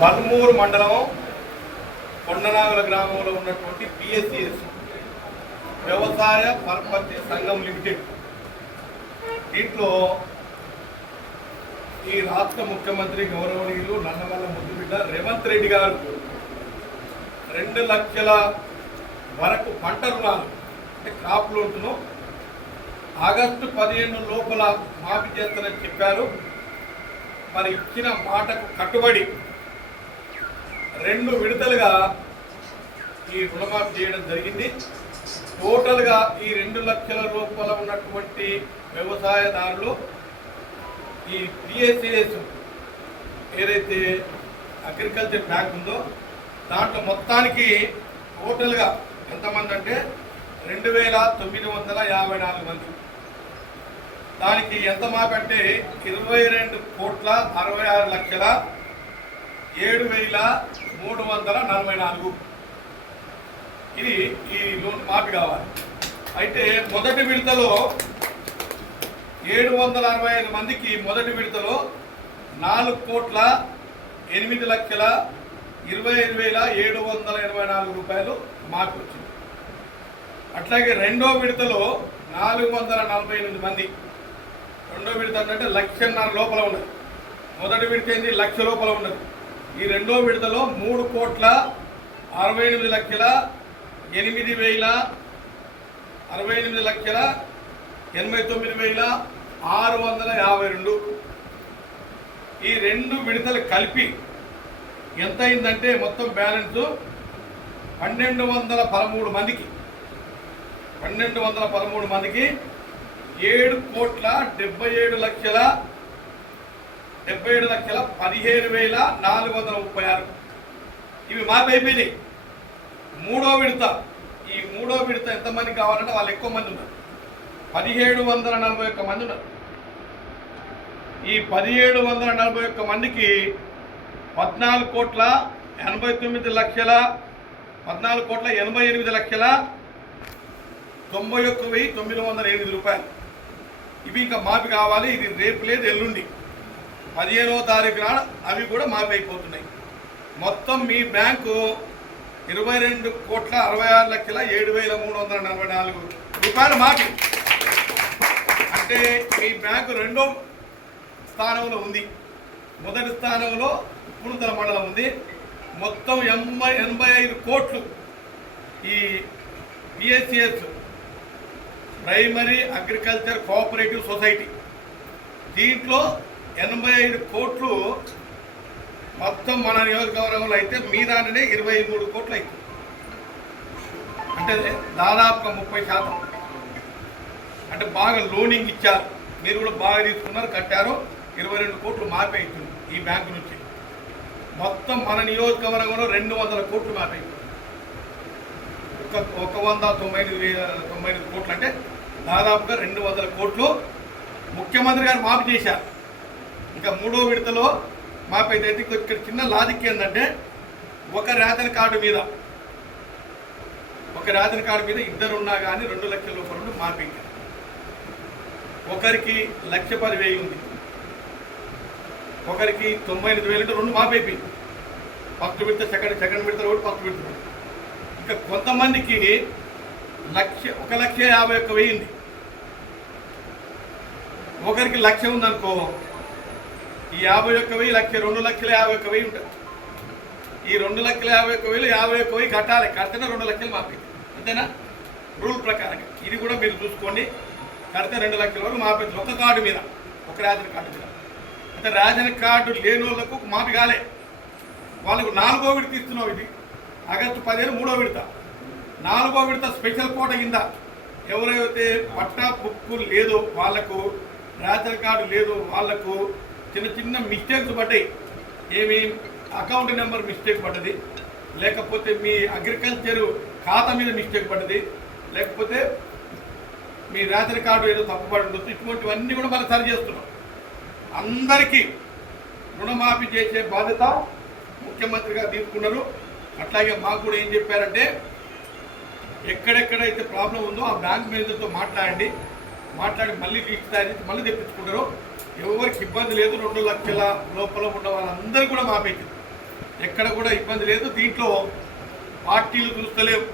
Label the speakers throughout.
Speaker 1: పల్మూరు మండలం కొండనాగుల గ్రామంలో ఉన్నటువంటి పిఎస్సిఎస్ వ్యవసాయ పరపతి సంఘం లిమిటెడ్. దీంట్లో ఈ రాష్ట్ర ముఖ్యమంత్రి గౌరవనీయులు నల్లమల్ల ముద్దుబిడ్డ రేవంత్ రెడ్డి గారు రెండు లక్షల వరకు పంట రుణాలు అంటే క్రాప్ లోన్ను ఆగస్టు పదిహేను లోపల మాఫీ చేస్తానని చెప్పారు. మరి ఇచ్చిన మాటకు కట్టుబడి రెండు విడతలుగా ఈ రుణమాఫీ చేయడం జరిగింది. టోటల్గా ఈ రెండు లక్షల రూపాయల ఉన్నటువంటి వ్యవసాయదారులు ఈ పిఎస్సిఎస్ ఏదైతే అగ్రికల్చర్ బ్యాంక్ ఉందో దాంట్లో మొత్తానికి టోటల్గా ఎంతమంది అంటే రెండు వేల తొమ్మిది వందల యాభై నాలుగు మంది. దానికి ఎంత మాకంటే ఇరవై రెండు కోట్ల అరవై ఆరు లక్షల ఏడు వేల మూడు వందల నలభై నాలుగు. ఇది ఈ లోన్ మాఫీ కావాలి. అయితే మొదటి విడతలో ఏడు వందల అరవై ఐదు మందికి మొదటి విడతలో నాలుగు కోట్ల ఎనిమిది లక్షల ఇరవై ఐదు వేల ఏడు వందల ఎనభై నాలుగు రూపాయలు మాకు వచ్చింది. అట్లాగే రెండో విడతలో నాలుగు వందల నలభై ఎనిమిది మంది. రెండో విడత అంటే లక్షన్నర లోపల ఉన్నది. మొదటి విడత ఏంది? లక్ష లోపల ఉన్నది. ఈ రెండో విడతలో మూడు కోట్ల అరవై ఎనిమిది లక్షల ఎనిమిది వేల అరవై ఎనిమిది లక్షల ఎనభై తొమ్మిది వేల ఆరు వందల యాభై రెండు. ఈ రెండు విడతలు కలిపి ఎంత అయిందంటే మొత్తం బ్యాలెన్స్ పన్నెండు వందల పదమూడు మందికి పన్నెండు వందల పదమూడు మందికి ఏడు కోట్ల డెబ్బై ఏడు లక్షల డెబ్బై ఏడు లక్షల పదిహేను వేల నాలుగు వందల ముప్పై ఆరు. ఇవి మాపి అయిపోయినాయి. మూడో విడత. ఈ మూడో విడత ఎంతమంది కావాలంటే వాళ్ళు ఎక్కువ మంది ఉన్నారు. పదిహేడు వందల నలభై ఒక్క మంది ఉన్నారు. ఈ పదిహేడు వందల నలభై ఒక్క మందికి పద్నాలుగు కోట్ల ఎనభై తొమ్మిది లక్షల పద్నాలుగు కోట్ల ఎనభై ఎనిమిది లక్షల తొంభై ఒక్క వెయ్యి తొమ్మిది వందల ఎనిమిది రూపాయలు. ఇవి ఇంకా మాపి కావాలి. ఇది రేపు లేదు ఎల్లుండి. పదిహేనో తారీఖు నాడు అవి కూడా మాపి అయిపోతున్నాయి మొత్తం మీ బ్యాంకు ఇరవై రెండు కోట్ల అరవై ఆరు లక్షల ఏడు వేల మూడు వందల నలభై నాలుగు రూపాయలు మాపి అంటే మీ బ్యాంకు రెండో స్థానంలో ఉంది. మొదటి స్థానంలో పుణుతల మండలం ఉంది. మొత్తం ఎనభై ఎనభై ఐదు కోట్లు ఈ PSCS primary agriculture cooperative society. దీంట్లో ఎనభై ఐదు కోట్లు మొత్తం మన నియోజకవర్గంలో అయితే మీ దానినే ఇరవై మూడు కోట్లు అయితే అంటే దాదాపుగా ముప్పై శాతం. అంటే బాగా లోనింగ్ ఇచ్చారు. మీరు కూడా బాగా తీసుకున్నారు కట్టారు. ఇరవై రెండు కోట్లు మాపే అవుతుంది ఈ బ్యాంకు నుంచి. మొత్తం మన నియోజకవర్గంలో రెండు వందల కోట్లు మాపే ఒక ఒక వంద తొంభై ఎనిమిది తొంభై ఎనిమిది కోట్లు అంటే దాదాపుగా రెండు వందల కోట్లు ముఖ్యమంత్రి గారు మాపు చేశారు. ఇంకా మూడో విడతలో మాపి అయితే ఇక్కడ చిన్న లాజిక్ ఏంటంటే ఒక రేషన్ కార్డు మీద ఒక రేషన్ కార్డు మీద ఇద్దరు ఉన్నా కానీ రెండు లక్షల రూపాయలు మాపించారు. ఒకరికి లక్ష పదివేలు ఉంది. ఒకరికి తొంభై ఎనిమిది వేలు అంటే రెండు మాపైపోయింది. ఫస్ట్ విడత సెకండ్ సెకండ్ విడత కూడా ఫస్ట్ విడత. ఇంకా కొంతమందికి లక్ష ఒక లక్ష యాభై ఒక్క వెయ్యింది ఒకరికి లక్ష ఉందనుకో ఈ యాభై ఒక్క వెయ్యి లక్ష రెండు లక్షల యాభై ఒక్క వెయ్యి ఉంటుంది. ఈ రెండు లక్షల యాభై ఒక్క వేలు యాభై ఒక్క వెయ్యి కట్టాలి. కడితేనే రెండు లక్షలు మాపి. అంతేనా? రూల్ ప్రకారంగా. ఇది కూడా మీరు చూసుకోండి. కడితే రెండు లక్షల వరకు మాపించారు ఒక కార్డు మీద. ఒక రేషన్ కార్డు మీద. అంటే రేషన్ కార్డు లేని వాళ్ళకు మాపి కాలే. వాళ్ళకు నాలుగో విడత ఇస్తున్నావు ఇది. ఆగస్టు పదిహేను మూడో విడత. నాలుగో విడత స్పెషల్ కోట కింద. ఎవరైతే పట్టా బుక్కు లేదో వాళ్ళకు రేషన్ కార్డు లేదు వాళ్ళకు చిన్న చిన్న మిస్టేక్స్ పడ్డాయి. ఏమి అకౌంట్ నెంబర్ మిస్టేక్ పడ్డది. లేకపోతే మీ అగ్రికల్చర్ ఖాతా మీద మిస్టేక్ పడ్డది. లేకపోతే మీ రేషన్ కార్డు ఏదో తప్పుపడి ఉండొచ్చు. ఇటువంటివన్నీ కూడా మనం సరి చేస్తున్నాం. అందరికీ రుణమాఫీ చేసే బాధ్యత ముఖ్యమంత్రిగా తీసుకున్నారు. అట్లాగే మాకు కూడా ఏం చెప్పారంటే ఎక్కడెక్కడైతే ప్రాబ్లం ఉందో ఆ బ్యాంక్ మేనేజర్తో మాట్లాడండి. మాట్లాడి మళ్ళీ లిస్ట్ తయారు చేసి మళ్ళీ తెప్పించుకుంటారు. ఎవరికి ఇబ్బంది లేదు రెండు లక్షల లోపల ఉన్న వాళ్ళందరూ కూడా మాపేసింది ఎక్కడ కూడా ఇబ్బంది లేదు దీంట్లో పార్టీలు చూస్తలేవు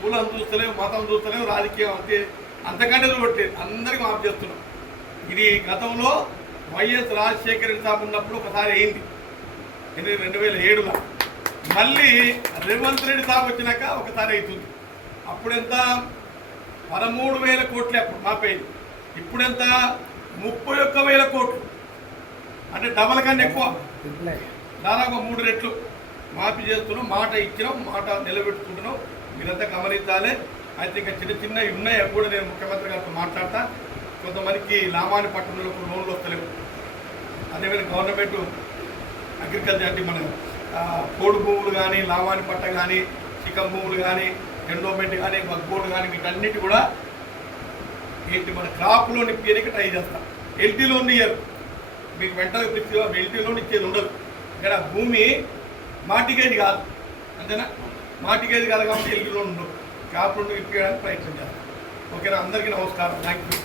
Speaker 1: కులం చూస్తలేవు మతం చూస్తలేవు రాజకీయం అంతే అంతకంటే చూడట్లేదు. అందరికీ మాఫ్ చేస్తున్నాం. ఇది గతంలో వైఎస్ రాజశేఖర రెడ్డి సాబ్ ఉన్నప్పుడు ఒకసారి అయింది. ఇది రెండు వేల ఏడులో. మళ్ళీ రేవంత్ రెడ్డి సాబ్ వచ్చినాక ఒకసారి అవుతుంది. అప్పుడెంత? పదమూడు వేల కోట్లు అప్పుడు మాపేది. ఇప్పుడెంత? ముప్పై ఒక్క వేల కోట్లు. అంటే డబల్ కన్నా ఎక్కువ. దాదాపు మూడు రెట్లు మాఫీ చేస్తున్నాం మాట ఇచ్చినాం మాట నిలబెట్టుకుంటున్నాం. మీరంతా గమనించాలి. అయితే ఇంకా చిన్న చిన్నవి ఉన్నాయి అవి కూడా నేను ముఖ్యమంత్రి గారితో మాట్లాడతా. కొంతమందికి లామాని పట్టణంలో లోన్లు వస్తలేవు. అదేవిధంగా గవర్నమెంట్ అగ్రికల్చర్ అంటే మన పోడు భూములు కానీ లావాని పట్ట కానీ చికం భూములు కానీ ఎండోమెంట్ కానీ బగ్బోర్డు కానీ వీటన్నిటి కూడా ఏంటి మన క్రాప్ లోన్ ఇప్పించడానికి ట్రై చేస్తాం. ఎల్టీ లోన్ ఇయ్యరు. మీకు వెంటనే పిచ్చి ఎల్టీ లోన్ ఇచ్చేది ఉండదు. ఇక్కడ భూమి మాటికేది కాదు. అంతేనా? మాటికేది కాదు కాబట్టి ఎల్టీ లోన్ ఉండదు. క్రాప్ లోన్ ఇప్పించడానికి ప్రయత్నం చేస్తాం. ఓకేనా? అందరికీ నమస్కారం. Thank you